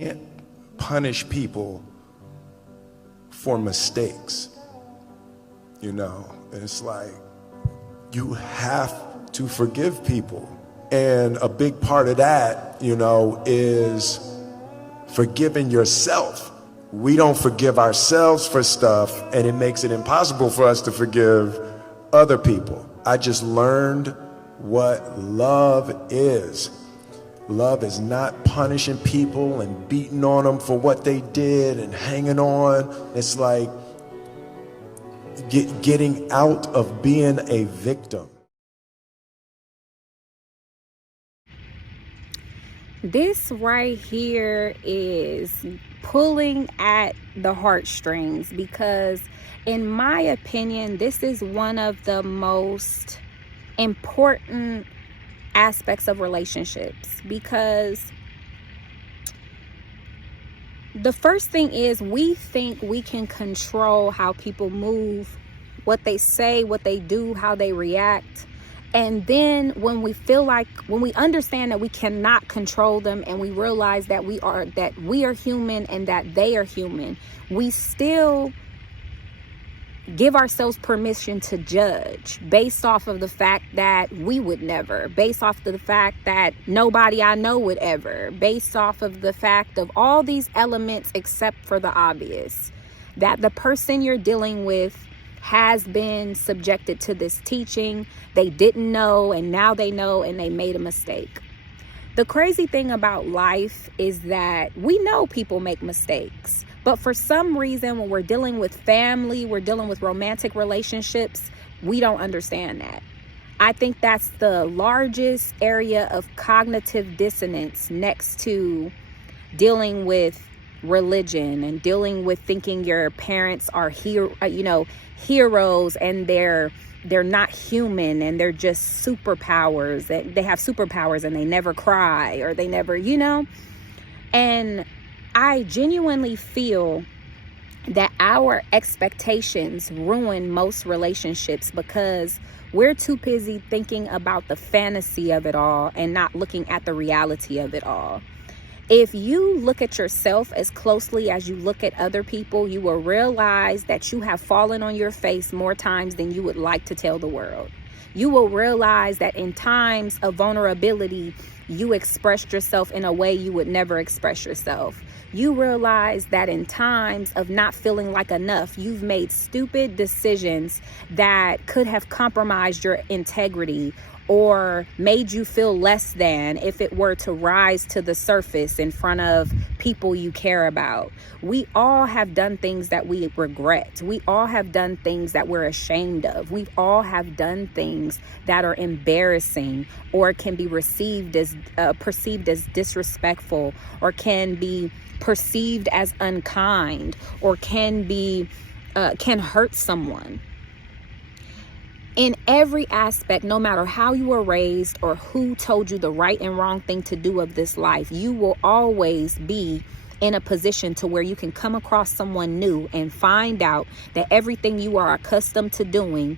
Can't punish people for mistakes. It's like you have to forgive people. And a big part of that, is forgiving yourself. We don't forgive ourselves for stuff, and it makes it impossible for us to forgive other people. I just learned what love is. Love is not punishing people and beating on them for what they did and hanging on. It's like getting out of being a victim. This right here is pulling at the heartstrings because, in my opinion, this is one of the most important aspects of relationships, because the first thing is we think we can control how people move, what they say, what they do, how they react. And then when we understand that we cannot control them, and we realize that we are human and that they are human, we still give ourselves permission to judge based off of the fact that we would never, based off of the fact that nobody I know would ever, based off of the fact of all these elements except for the obvious, that the person you're dealing with has been subjected to this teaching. They didn't know, and now they know, and they made a mistake. The crazy thing about life is that we know people make mistakes, but for some reason, when we're dealing with family, we're dealing with romantic relationships, we don't understand that. I think that's the largest area of cognitive dissonance, next to dealing with religion and dealing with thinking your parents are heroes, and they're not human, and they're just superpowers. They have superpowers and they never cry, or they never, and I genuinely feel that our expectations ruin most relationships because we're too busy thinking about the fantasy of it all and not looking at the reality of it all. If you look at yourself as closely as you look at other people, you will realize that you have fallen on your face more times than you would like to tell the world. You will realize that in times of vulnerability, you expressed yourself in a way you would never express yourself. You realize that in times of not feeling like enough, you've made stupid decisions that could have compromised your integrity or made you feel less than if it were to rise to the surface in front of people you care about. We all have done things that we regret. We all have done things that we're ashamed of. We all have done things that are embarrassing, or can be perceived as disrespectful, or can be perceived as unkind, or can hurt someone. In every aspect, no matter how you were raised or who told you the right and wrong thing to do of this life, you will always be in a position to where you can come across someone new and find out that everything you are accustomed to doing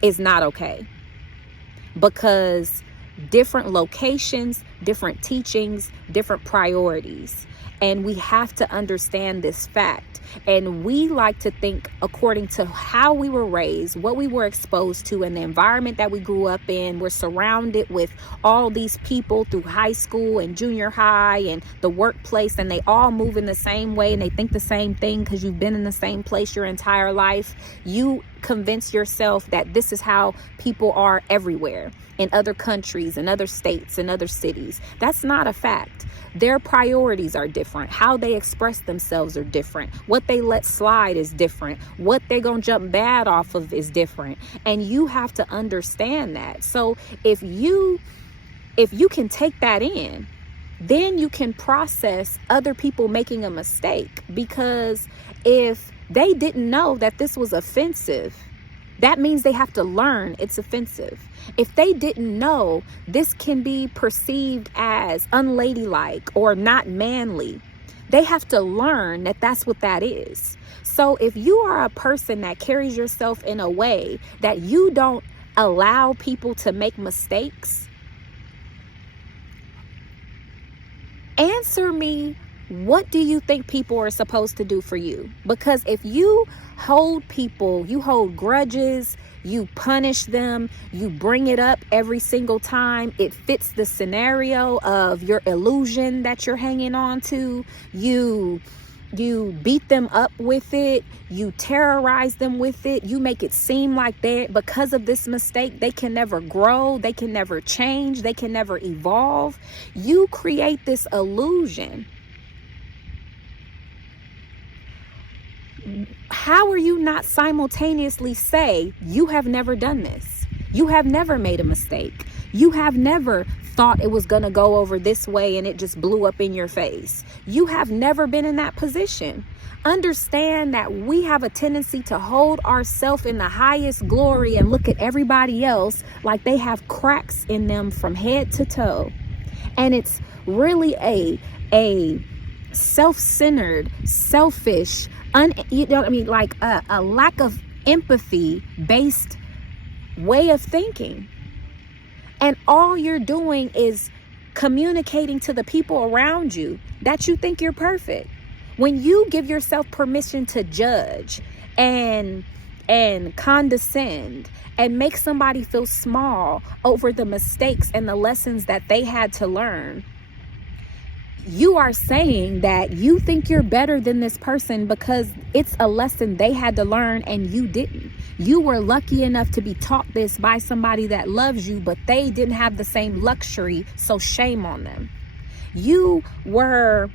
is not okay. Because different locations, different teachings, different priorities. And we have to understand this fact. And we like to think according to how we were raised, what we were exposed to, and the environment that we grew up in. We're surrounded with all these people through high school and junior high and the workplace, and they all move in the same way and they think the same thing because you've been in the same place your entire life. You convince yourself that this is how people are everywhere, in other countries, in other states, in other cities. That's not a fact. Their priorities are different. How they express themselves are different. What they let slide is different. What they're going to jump bad off of is different. And you have to understand that. So if you can take that in, then you can process other people making a mistake. Because if they didn't know that this was offensive, that means they have to learn it's offensive. If they didn't know this can be perceived as unladylike or not manly, they have to learn that that's what that is. So if you are a person that carries yourself in a way that you don't allow people to make mistakes, answer me what do you think people are supposed to do for you? Because if you hold people, you hold grudges, you punish them, you bring it up every single time it fits the scenario of your illusion that you're hanging on to, you beat them up with it, you terrorize them with it, you make it seem like because of this mistake, they can never grow, they can never change, they can never evolve. You create this illusion. How are you not simultaneously say, you have never done this? You have never made a mistake. You have never thought it was going to go over this way and it just blew up in your face. You have never been in that position. Understand that we have a tendency to hold ourselves in the highest glory and look at everybody else like they have cracks in them from head to toe. And it's really a self-centered, selfish, like a lack of empathy based way of thinking. And all you're doing is communicating to the people around you that you think you're perfect. When you give yourself permission to judge and condescend and make somebody feel small over the mistakes and the lessons that they had to learn, you are saying that you think you're better than this person because it's a lesson they had to learn and you didn't. You were lucky enough to be taught this by somebody that loves you, but they didn't have the same luxury, so shame on them. You were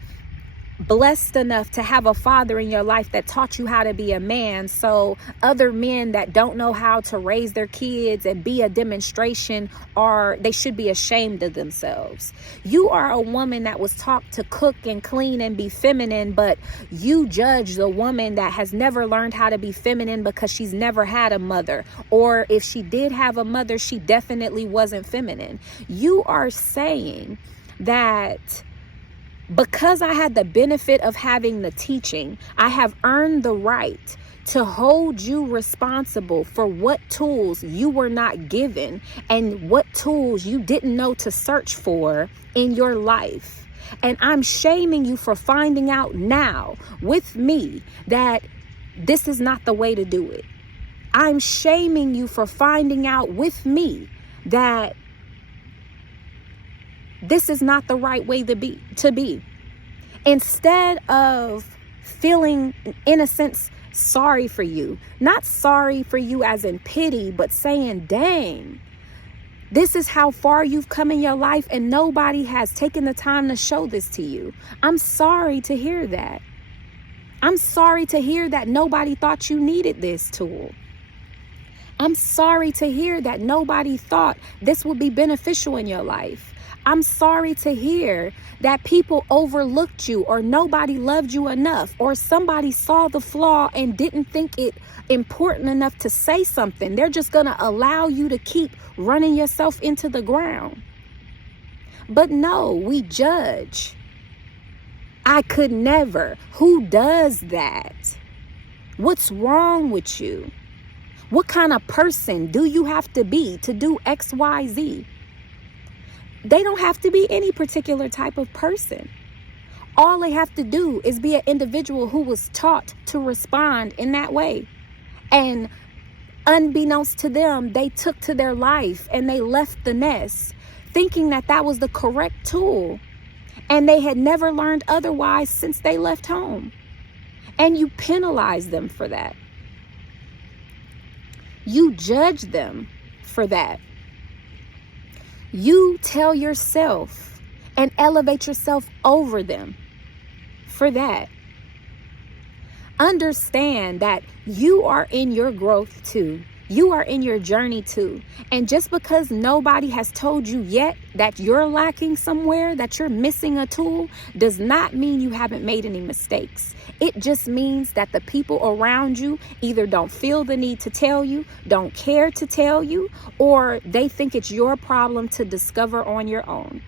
blessed enough to have a father in your life that taught you how to be a man, so other men that don't know how to raise their kids and be a demonstration they should be ashamed of themselves. You are a woman that was taught to cook and clean and be feminine, but you judge the woman that has never learned how to be feminine because she's never had a mother, or if she did have a mother, she definitely wasn't feminine. You are saying that because I had the benefit of having the teaching, I have earned the right to hold you responsible for what tools you were not given and what tools you didn't know to search for in your life. And I'm shaming you for finding out now with me that this is not the way to do it. I'm shaming you for finding out with me that this is not the right way to be. Instead of feeling, in a sense, sorry for you, not sorry for you as in pity, but saying, dang, this is how far you've come in your life and nobody has taken the time to show this to you. I'm sorry to hear that. I'm sorry to hear that nobody thought you needed this tool. I'm sorry to hear that nobody thought this would be beneficial in your life. I'm sorry to hear that people overlooked you, or nobody loved you enough, or somebody saw the flaw and didn't think it important enough to say something. They're just going to allow you to keep running yourself into the ground. But no, we judge. I could never. Who does that? What's wrong with you? What kind of person do you have to be to do X, Y, Z? They don't have to be any particular type of person. All they have to do is be an individual who was taught to respond in that way. And unbeknownst to them, they took to their life and they left the nest thinking that that was the correct tool. And they had never learned otherwise since they left home. And you penalize them for that. You judge them for that. You tell yourself and elevate yourself over them for that. Understand that you are in your growth too. You are in your journey too. And just because nobody has told you yet that you're lacking somewhere, that you're missing a tool, does not mean you haven't made any mistakes. It just means that the people around you either don't feel the need to tell you, don't care to tell you, or they think it's your problem to discover on your own.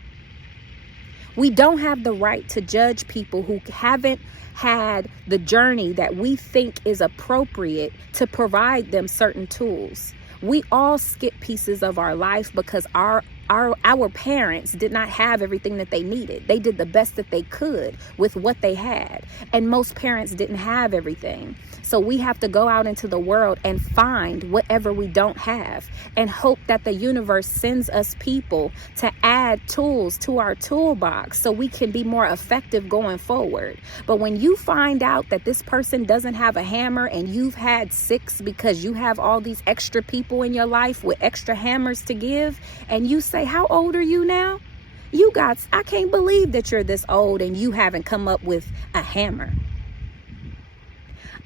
We don't have the right to judge people who haven't had the journey that we think is appropriate to provide them certain tools. We all skip pieces of our life because our our parents did not have everything that they needed. They did the best that they could with what they had. And most parents didn't have everything. So we have to go out into the world and find whatever we don't have and hope that the universe sends us people to add tools to our toolbox so we can be more effective going forward. But when you find out that this person doesn't have a hammer and you've had 6 because you have all these extra people in your life with extra hammers to give, and you say, how old are you now? I can't believe that you're this old and you haven't come up with a hammer.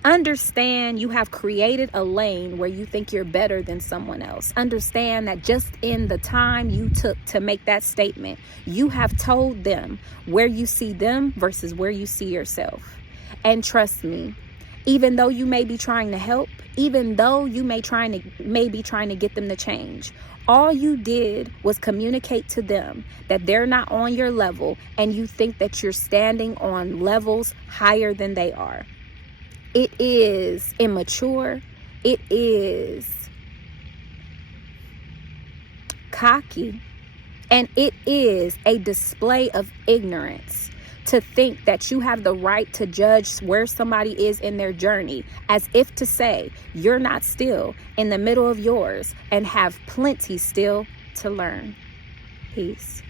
Understand you have created a lane where you think you're better than someone else. Understand that just in the time you took to make that statement, you have told them where you see them versus where you see yourself. And trust me, even though you may be trying to help, even though you may be trying to get them to change, all you did was communicate to them that they're not on your level and you think that you're standing on levels higher than they are. It is immature. It is cocky. And it is a display of ignorance to think that you have the right to judge where somebody is in their journey, as if to say you're not still in the middle of yours and have plenty still to learn. Peace.